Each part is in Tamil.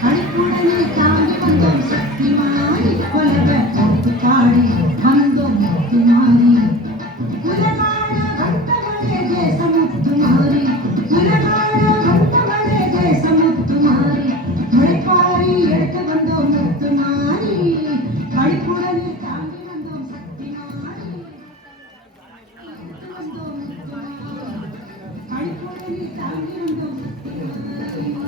கணிப்புடனே தாண்டி வந்தோம் சக்தி மாறி உலக போக்கு பாடி வந்தோம் முத்து மாறி உலகாட வந்தவளே தேசமுத்து மாறி உலகாட வந்தவளே தேசமுத்து மாறி முளைப்பாரி எடுத்து வந்தோம் முத்து மாறி கணிப்புடனே தாண்டி வந்தோம் சக்தி மாறி வந்தோம் முத்து மாறி கணிப்புடனே தாண்டி வந்தோம் சக்தி மாறி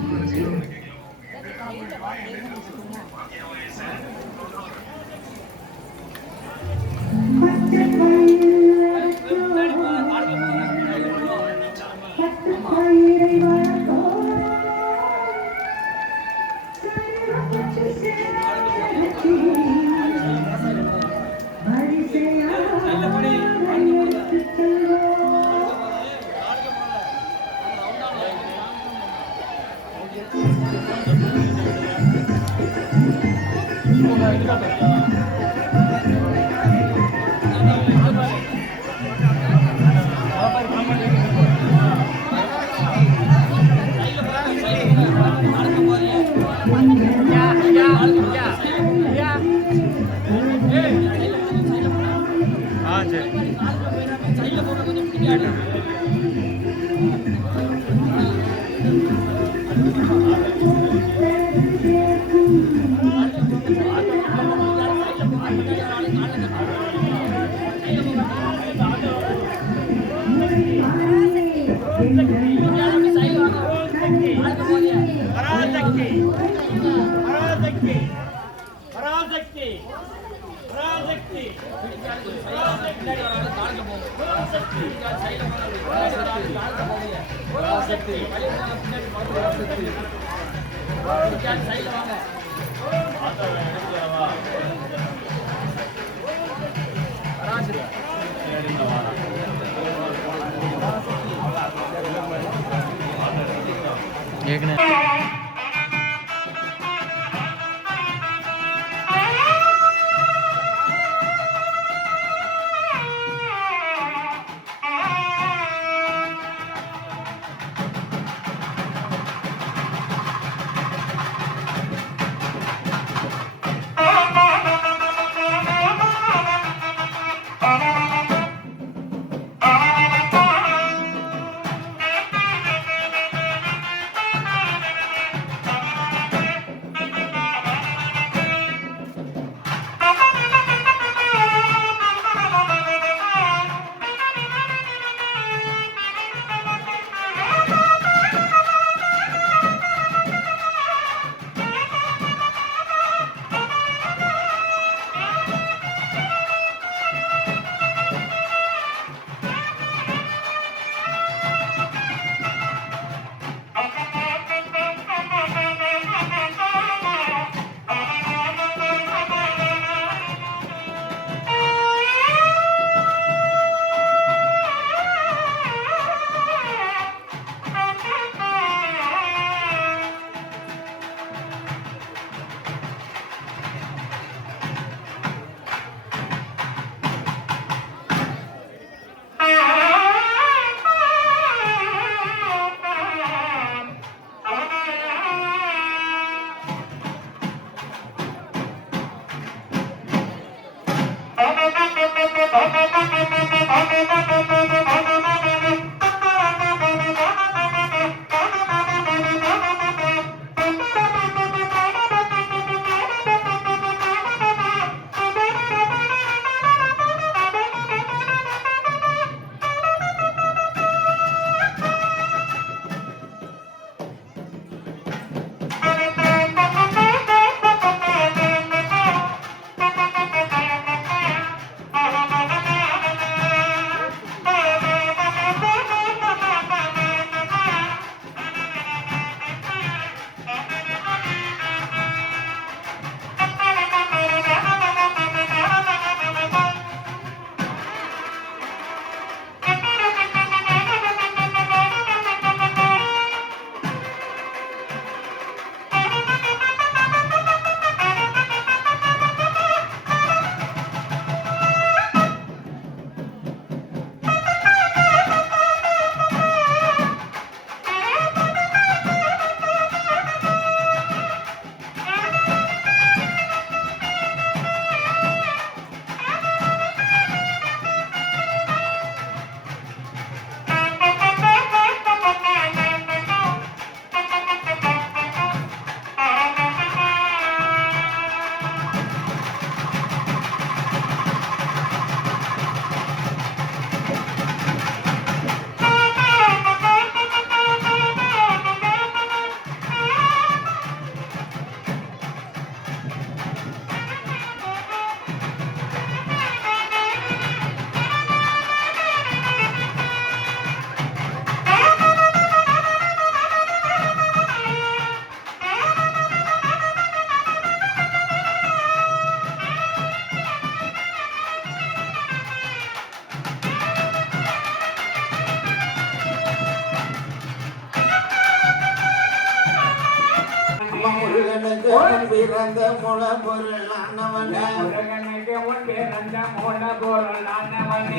பிறந்த மூல பொருள் ஆனவனே முருகனுக்கு முன் பிறந்த மூல பொருள் ஆனவனே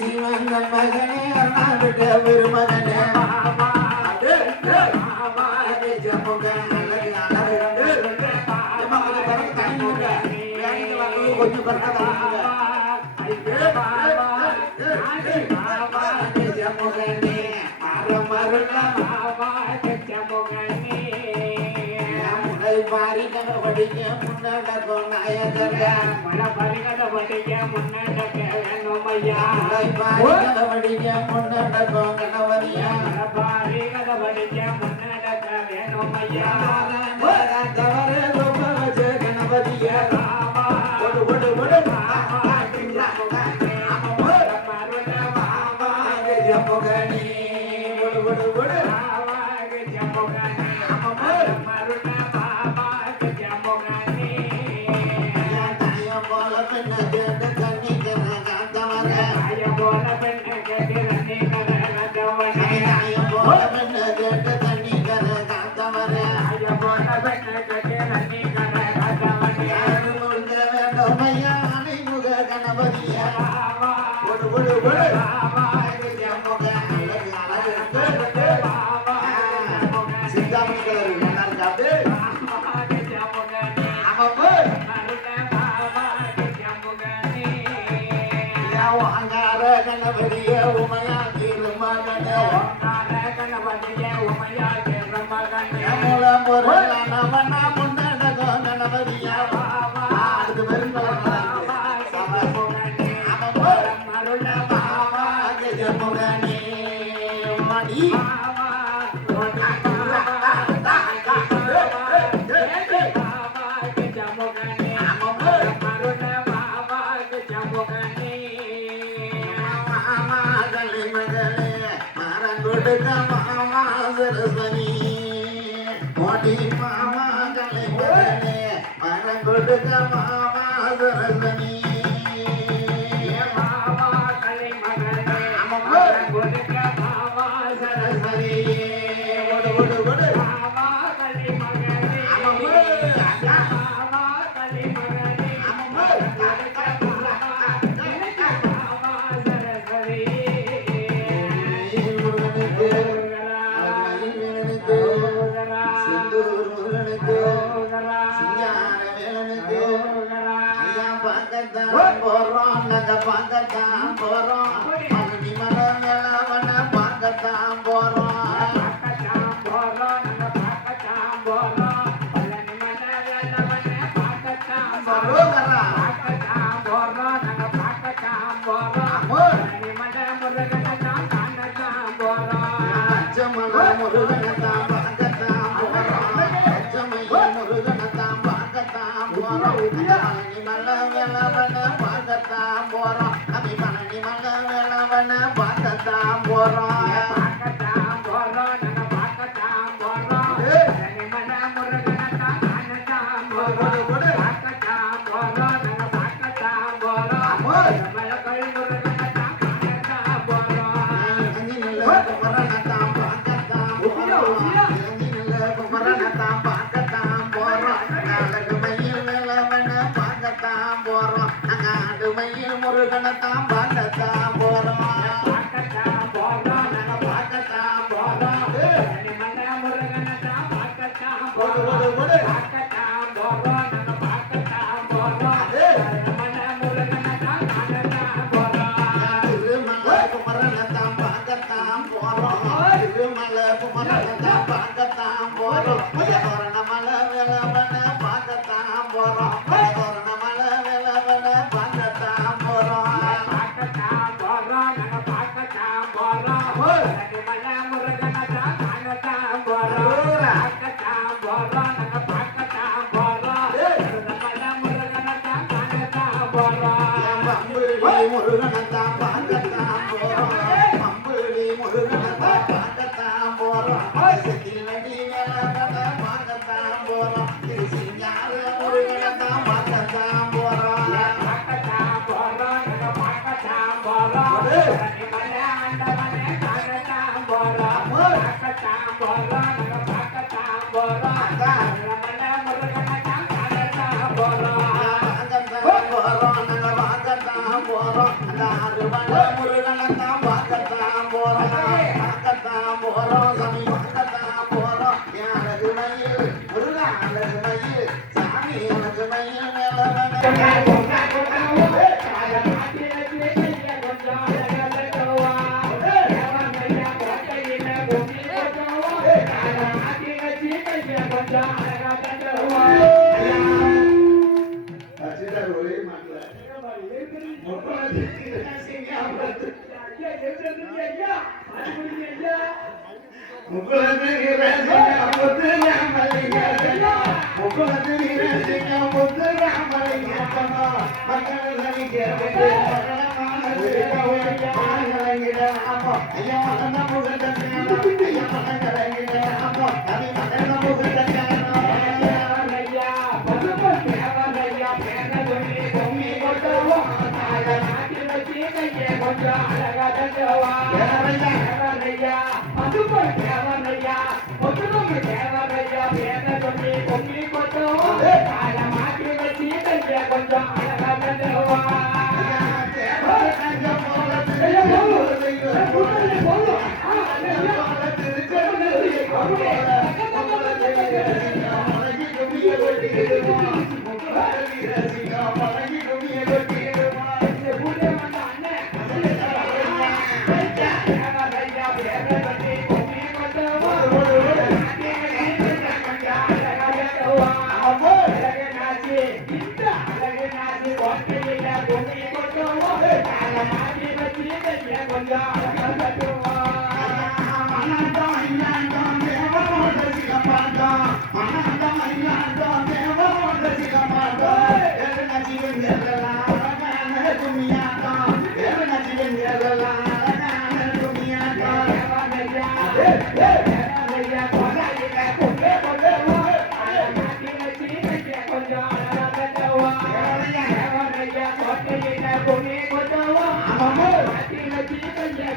சிவந்த மகனே அண்ணாவிட்ட பெருமகனே பாபா பாபா ஜமுக அழகு அழகு கொஞ்சம் பரவாயில்ல ஜமுகனே மரமருள பாரிகத வடிக்க முன்னடக்கும் நாயகர மல பரிகத வடிக்க முன்னடக்க வேணுமையா பாரிகத வடிக்க முன்னடக்கும் கணவனியா பாரிகத வடிக்க முன்னடக்க வேணுமையா தவறு ரூப வச்சு கணபதியா ஒடு ஒடு ஒடு ஜமுகனி ஒடு ஒடு ஒடு ஜமுகனி கணபதிய உமையா திருமகனே கணபதிய உமையா திருமகனே மூலம் பொருளானவன முன்னடகோ கணபதியா அது பெருங்கலமா ஜமுகனே மணி மாமா சரஸ்வதி மோடி மாமா கலை மகனே மரம் கொடுக்க மாமா சரஸ்வதி மாமா கலை மகனே மரம் கொடுக்க மாமா சரஸ்வதி ஒடு ஒடு ஒடு மாமா கலை மகனே மாமா கலை மகனே மரம் கொடுக்க மாமா சரஸ்வதி பார்க்கத்தான் போறோம் மகனி மனம் மேலவன பார்க்கத்தான் போறோம் முருகனத்தான் பார்க்கத்தான் போறோம் முருகனத்தான் பார்க்கத்தான் போறோம் மகனி மல்ல மேலவன பார்க்கத்தான் போறோம் அபி மகனி மல்ல மேலவன பார்க்கத்தான் போறோம் முருகனத்தான் பார்க்கத்தான் போறோம் திருமலை குமரனத்தான் பார்க்கத்தான் போறோம் திருமலை குமரனத்தான் பார்க்கத்தான் போறோம் தோரணமலை வேலவன பார்க்கத்தான் போறோம் தோரணமலை வேலவன பார்க்கத்தான் போறோம் முருகனத்தான் பார்க்கத்தான் போறோம் அம்புடி முருகனத்தான் பார்க்கத்தான் போறோம் செத்தில் வண்டி வேலவன பார்க்கத்தான் போறோம் திருசிங்கார முருகனத்தான் பார்க்கத்தான் போறோம் போறோம் போறோம் சாமி பார்க்கத்தான் போறோம் என் அழகு மயில் முருகா அழகு மயில் சாமி அழகு மயில் மேல ஒரே மாட்டல கொஞ்சம் அழகா தந்தவா தேவரையா பசுப்பொரு தேவரையா ஒத்துழைப்பு தேவரையா பேர சொல்லி பொங்கி கொட்டவா அதை மாற்றி வச்சு கொஞ்சம் அழகா தந்தவா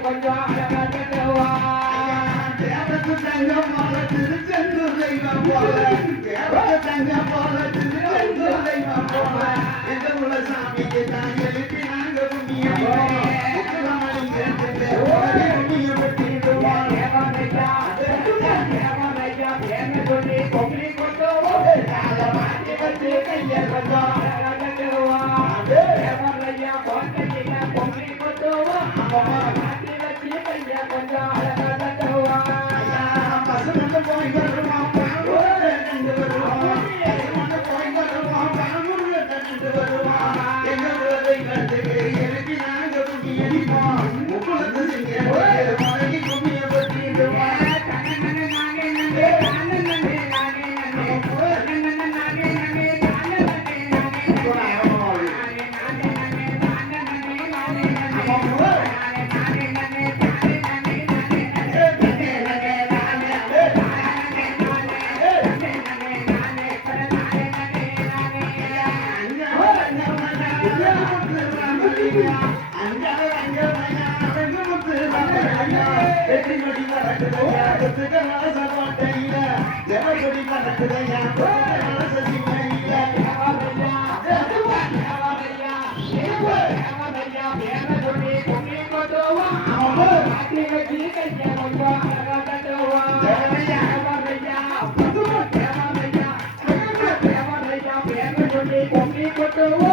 கொஞ்சம் அழகா தந்தவா